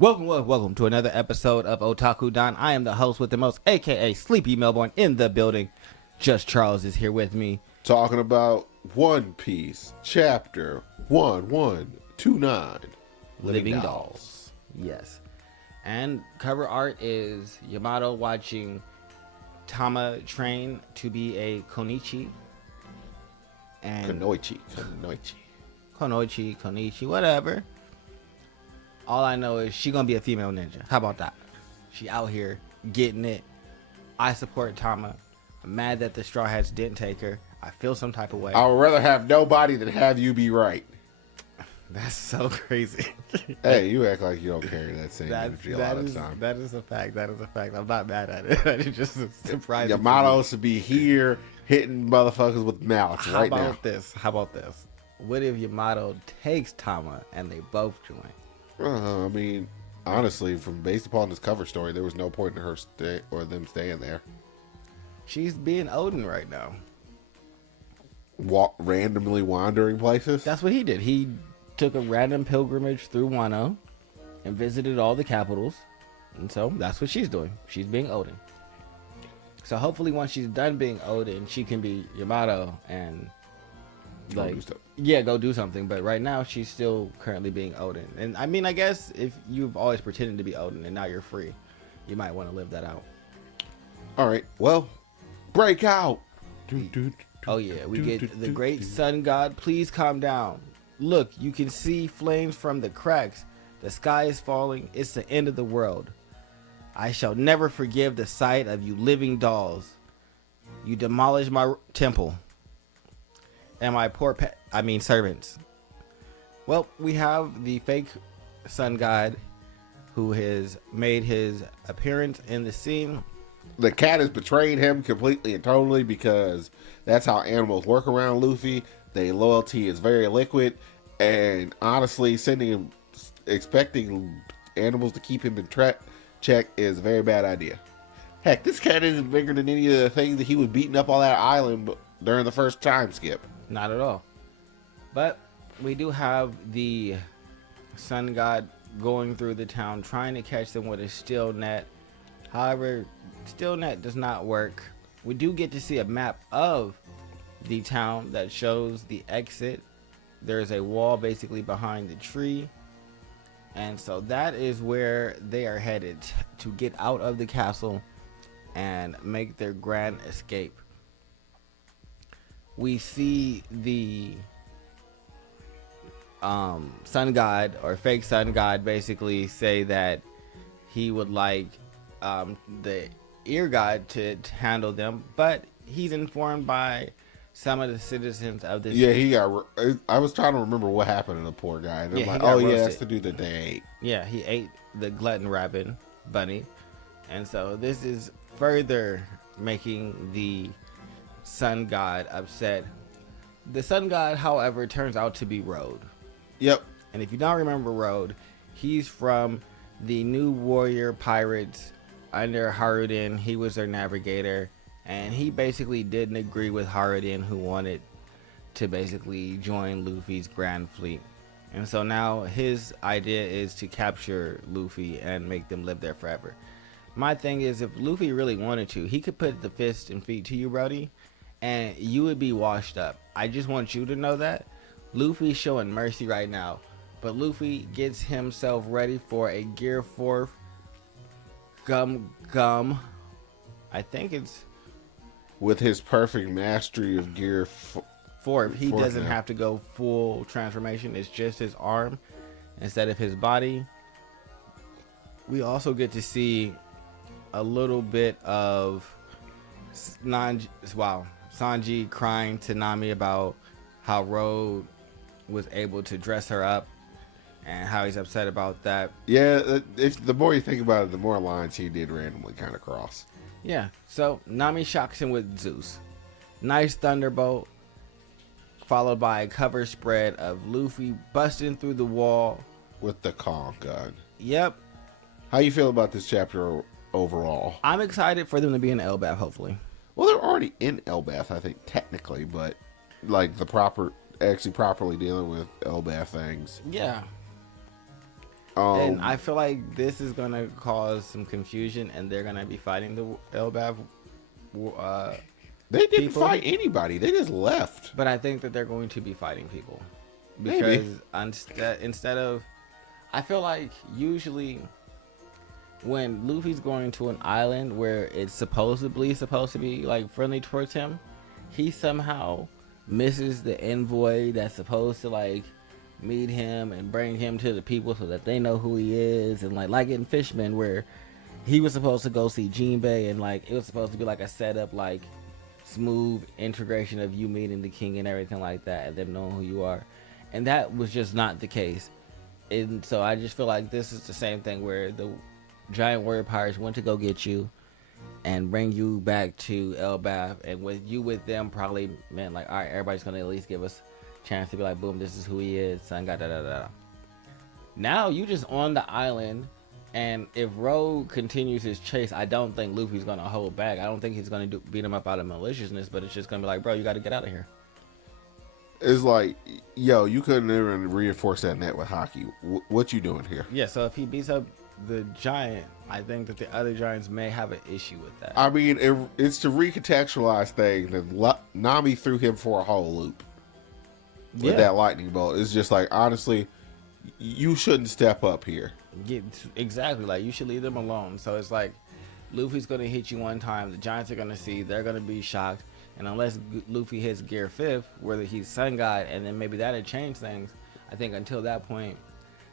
Welcome to another episode of Otaku Don. I am the host with the most, aka Sleepy Melbourne, in the building. Just Charles is here with me. Talking about One Piece, chapter 1129, Living Dolls. Yes. And cover art is Yamato watching Tama train to be a Konichi. And Konichi, whatever. All I know is she gonna be a female ninja. How about that? She out here getting it. I support Tama. I'm mad that the Straw Hats didn't take her. I feel some type of way. I would rather have nobody than have you be right. That's so crazy. Hey, you act like you don't carry that same energy a lot of time. That is a fact. I'm not mad at it. It's just surprising. Yamato should be here hitting motherfuckers with mallets right now. How about this? What if Yamato takes Tama and they both join? I mean, honestly, based upon this cover story, there was no point in them staying there. She's being Odin right now. Randomly wandering places? That's what he did. He took a random pilgrimage through Wano and visited all the capitals. And so that's what she's doing. She's being Odin. So hopefully once she's done being Odin, she can be Yamato and go do something. But right now she's still currently being Odin. And I mean, I guess if you've always pretended to be Odin and now you're free, you might want to live that out. All right, well, break out. Oh yeah, we get the great sun god. Please calm down. Look, you can see flames from the cracks. The sky is falling. It's the end of the world. I shall never forgive the sight of you living dolls. You demolished my temple and my servants. Well, we have the fake sun god who has made his appearance in the scene. The cat has betrayed him completely and totally because that's how animals work around Luffy. Their loyalty is very liquid, and honestly, expecting animals to keep him in check is a very bad idea. Heck, this cat isn't bigger than any of the things that he was beating up on that island during the first time skip. Not at all. But we do have the sun god going through the town trying to catch them with a steel net. However, steel net does not work. We do get to see a map of the town that shows the exit. There's a wall basically behind the tree. And so that is where they are headed to get out of the castle and make their grand escape. We see the sun god or fake sun god basically say that he would like the ear god to handle them, but he's informed by some of the citizens of this. Yeah, I was trying to remember what happened to the poor guy. And I'm like, oh yeah, that's the dude that they ate. Yeah, he ate the glutton rabbit bunny, and so this is further making the sun god upset. The sun god, however, turns out to be Road. Yep. And if you don't remember Road, he's from the New Warrior Pirates under Haruden. He was their navigator, and he basically didn't agree with Haruden, who wanted to basically join Luffy's Grand Fleet. And so now his idea is to capture Luffy and make them live there forever. My thing is, if Luffy really wanted to, he could put the fist and feet to you, Brody, and you would be washed up. I just want you to know that. Luffy's showing mercy right now, but Luffy gets himself ready for a Gear 4 gum. I think it's with his perfect mastery of Gear 4. He doesn't have to go full transformation. It's just his arm instead of his body. We also get to see a little bit of Sanji crying to Nami about how Road was able to dress her up and how he's upset about that. Yeah, the more you think about it, the more lines he did randomly kind of cross. Yeah, so Nami shocks him with Zeus. Nice thunderbolt, followed by a cover spread of Luffy busting through the wall with the Kong gun. Yep. How you feel about this chapter overall? I'm excited for them to be in Elbaf, hopefully. Well, they're already in Elbaf, I think, technically, but like properly dealing with Elbaf things. Yeah. And I feel like this is gonna cause some confusion, and they're gonna be fighting the Elbaf They didn't people. fight anybody. They just left. But I think that they're going to be fighting people Maybe. because instead of, I feel like usually when Luffy's going to an island where it's supposed to be like friendly towards him, he somehow misses the envoy that's supposed to like meet him and bring him to the people so that they know who he is, and like in Fishman where he was supposed to go see Jinbei and like it was supposed to be like a setup, like smooth integration of you meeting the king and everything like that and them knowing who you are, and that was just not the case. And so I just feel like this is the same thing where the giant warrior pirates went to go get you and bring you back to Elbaf, and with them probably meant like, all right, everybody's gonna at least give us a chance to be like, boom, this is who he is, son, got da da da. Now you just on the island, and if Rogue continues his chase, I don't think Luffy's gonna hold back. I don't think he's gonna beat him up out of maliciousness, but it's just gonna be like, bro, you got to get out of here. It's like, yo, you couldn't even reinforce that net with hockey. What you doing here? Yeah, so if he beats up the giant, I think that the other giants may have an issue with that. I mean, it's to recontextualize things. And Nami threw him for a whole loop with that lightning bolt. It's just like, honestly, you shouldn't step up here. Exactly, like you should leave them alone. So it's like Luffy's gonna hit you one time, the giants are gonna see, they're gonna be shocked, and unless Luffy hits Gear 5th, whether he's Sun God, and then maybe that'll change things. I think until that point,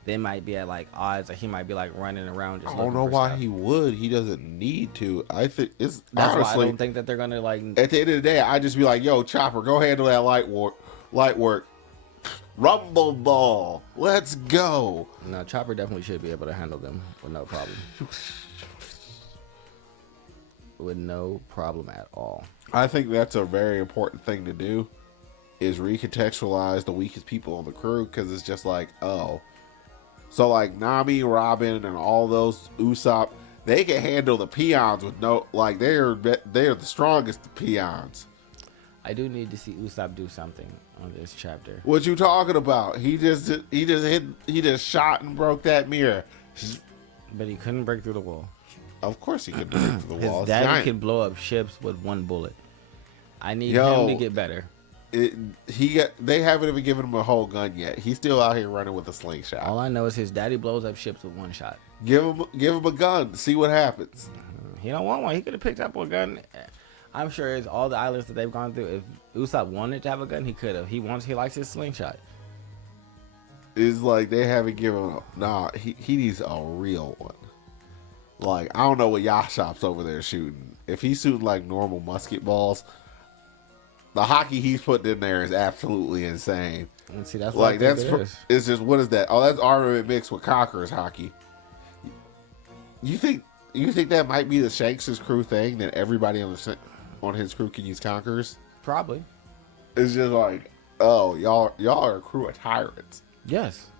they might be at like odds, or he might be like running around. Just I don't know why he would. He doesn't need to. I think it's that's honestly. Why I don't think that they're gonna like. At the end of the day, I just be like, "Yo, Chopper, go handle that light work. Rumble ball, let's go." No, Chopper definitely should be able to handle them with no problem. With no problem at all. I think that's a very important thing to do, is recontextualize the weakest people on the crew, because it's just like, oh. So like Nami, Robin, and all those Usopp, they can handle the peons with no, like they're the strongest peons. I do need to see Usopp do something on this chapter. What you talking about? He just shot and broke that mirror. But he couldn't break through the wall. Of course he could break through the wall. His daddy can blow up ships with one bullet. I need him to get better. They haven't even given him a whole gun yet. He's still out here running with a slingshot. All I know is his daddy blows up ships with one shot. Give him a gun. See what happens. He don't want one. He could have picked up a gun. I'm sure it's all the islands that they've gone through. If Usopp wanted to have a gun, he could have. He likes his slingshot. It's like they haven't given him. Nah, he needs a real one. Like, I don't know what Yashop's over there shooting. If he's shooting like normal musket balls, the hockey he's putting in there is absolutely insane. And see, that's like it's just, what is that? Oh, that's armament mixed with Conqueror's hockey. You think that might be the Shanks' crew thing, that everybody on his crew can use Conquerors? Probably. It's just like, oh, y'all are a crew of tyrants. Yes.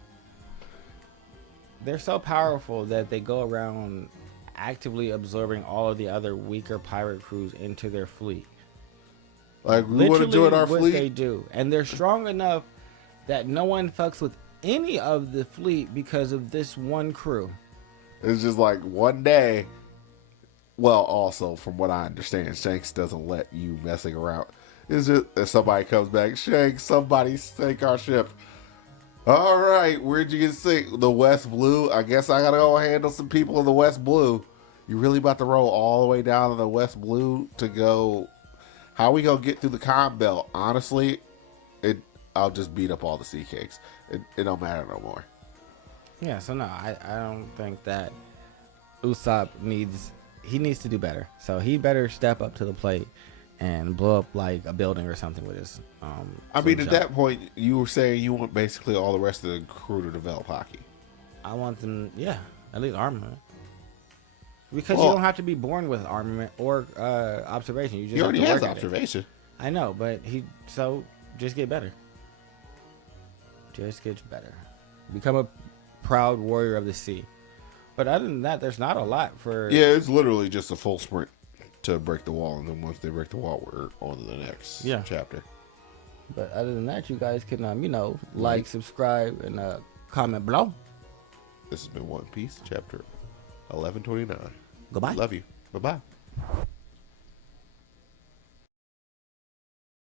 They're so powerful that they go around actively absorbing all of the other weaker pirate crews into their fleet. Like, we want to join our fleet? They do. And they're strong enough that no one fucks with any of the fleet because of this one crew. It's just like one day. Well, also, from what I understand, Shanks doesn't let you messing around. It's just if somebody comes back, Shanks, somebody sink our ship. All right, where'd you get sick? The West Blue? I guess I gotta go handle some people in the West Blue. You really about to roll all the way down to the West Blue to go? How we gonna get through the Calm Belt? Honestly, I'll just beat up all the sea cakes. It don't matter no more. Yeah, so no, I don't think that Usopp needs to do better. So he better step up to the plate and blow up like a building or something with his I mean, at that point, you were saying you want basically all the rest of the crew to develop hockey. I want them, at least armament. Because you don't have to be born with armament or observation. You just he already have to has work at observation. it. I know, but just get better. Just get better. Become a proud warrior of the sea. But other than that, there's not a lot for... Yeah, it's literally just a full sprint to break the wall, and then once they break the wall, we're on to the next chapter. But other than that, you guys can, like, subscribe, and comment below. This has been One Piece, chapter 1129. Goodbye. Love you. Bye bye.